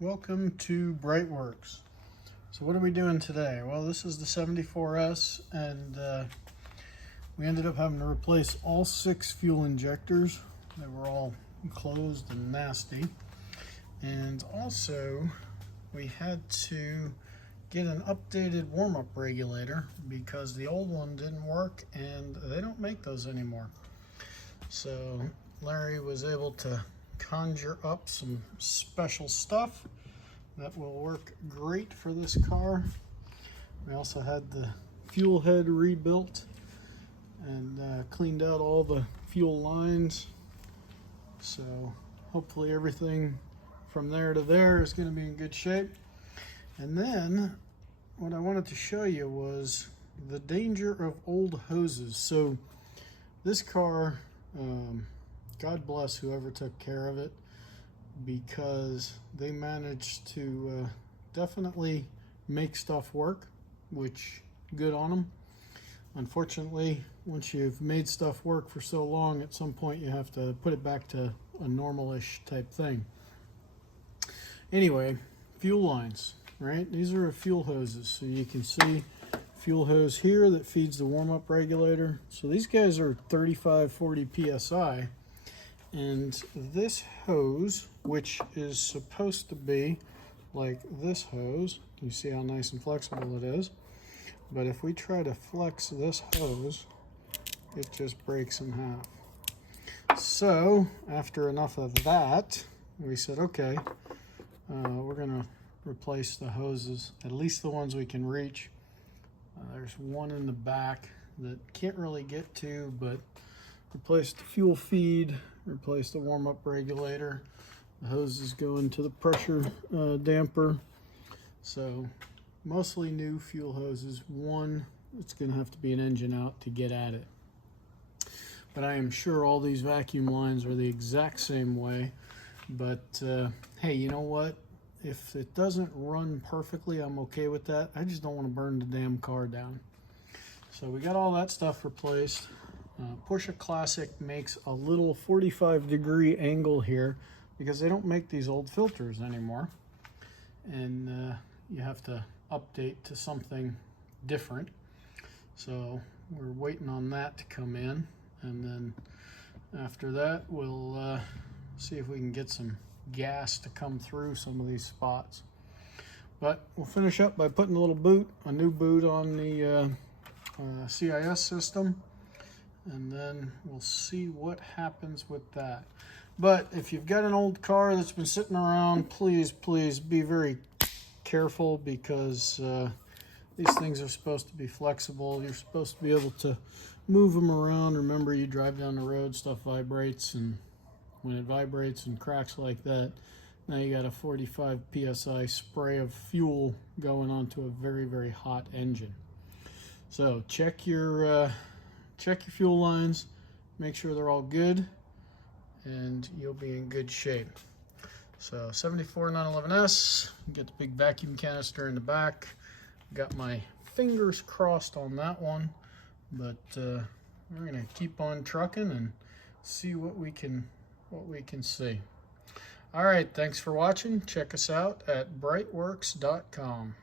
Welcome to BreitWerks. So what are we doing today? Well, this is the 74S, and we ended up having to replace all 6 fuel injectors. They were all closed and nasty. And also, we had to get an updated warm-up regulator because the old one didn't work, and they don't make those anymore. So Larry was able to conjure up some special stuff that will work great for this car. We also had the fuel head rebuilt and cleaned out all the fuel lines. So hopefully everything from there to there is going to be in good shape. And then what I wanted to show you was the danger of old hoses. So this car, God bless whoever took care of it, because they managed to definitely make stuff work, which good on them. Unfortunately, once you've made stuff work for so long, at some point you have to put it back to a normal-ish type thing. Anyway, fuel lines, right? These are fuel hoses. So you can see fuel hose here that feeds the warm-up regulator. So these guys are 35-40 psi. And this hose, which is supposed to be like this hose, you see how nice and flexible it is. But if we try to flex this hose, it just breaks in half. So after enough of that, we said, okay, we're gonna replace the hoses, at least the ones we can reach. There's one in the back that can't really get to, but replace the fuel feed, replace the warm-up regulator. The hoses go into the pressure damper. So mostly new fuel hoses. One, it's going to have to be an engine out to get at it. But I am sure all these vacuum lines are the exact same way. But hey, you know what? If it doesn't run perfectly, I'm okay with that. I just don't want to burn the damn car down. So we got all that stuff replaced. Porsche Classic makes a little 45-degree angle here because they don't make these old filters anymore. And you have to update to something different. So we're waiting on that to come in. And then after that, we'll see if we can get some gas to come through some of these spots. But we'll finish up by putting a little boot, a new boot on the CIS system. And then we'll see what happens with that. But if you've got an old car that's been sitting around, please be very careful, because these things are supposed to be flexible. You're supposed to be able to move them around. Remember, you drive down the road, stuff vibrates, and when it vibrates and cracks like that, now you got a 45 psi spray of fuel going onto a very hot engine. So check your fuel lines, make sure they're all good, and you'll be in good shape. So 74 911S, get the big vacuum canister in the back. Got my fingers crossed on that one, but we're gonna keep on trucking and see what we can see. All right, thanks for watching. Check us out at BreitWerks.com.